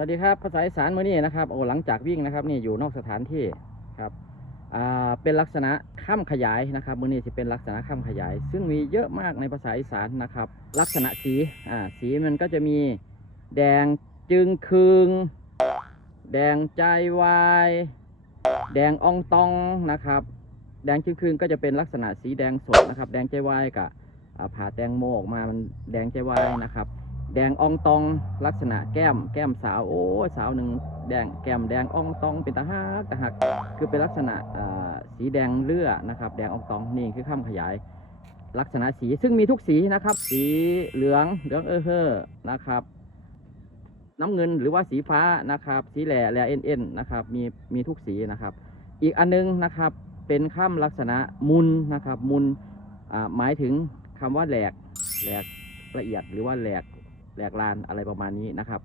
วัสดีครับภาษาอีสานมื้อนี้นะครับโอ้หลังจากวิ่งนะครับนี่อยู่นอกสถานที่ครับอ่าเป็นลักษณะข้ามขยายนะครับมื้อนี้จะเป็นลักษณะข้ามขยาย ซึ่งมีเยอะมากในภาษาอีสานนะครับ ลักษณะสีอ่าสีมันก็จะมีแดงจึงคืง แดงใจวาย แดงอองตองนะครับ แดงจึงคืงก็จะเป็นลักษณะสีแดงสดนะครับ แดงใจวายกับผ่าแตงโมออกมามันแดงใจวายนะครับ แดงอองตองลักษณะแก้ม แก้มสาวโอ้สาวหนึ่งแดงแก้มแดงอองตองเป็นตาฮักตาหักคือเป็นลักษณะสีแดงเลือนะครับ แดงอองตองนี่คือข้ามขยาย ลักษณะสีซึ่งมีทุกสีนะครับ สีเหลืองเหลืองเออเฮอนะครับ น้ำเงินหรือว่าสีฟ้านะครับ สีแหล่แหล่เอ็นเอ็นนะครับมีมีทุกสีนะครับ อีกอันนึงนะครับเป็นข้ามลักษณะมุนนะครับ มุนหมายถึงคำว่าแหลกแหลกละเอียดหรือว่าแหลก แหลกลานอะไรประมาณนี้นะครับ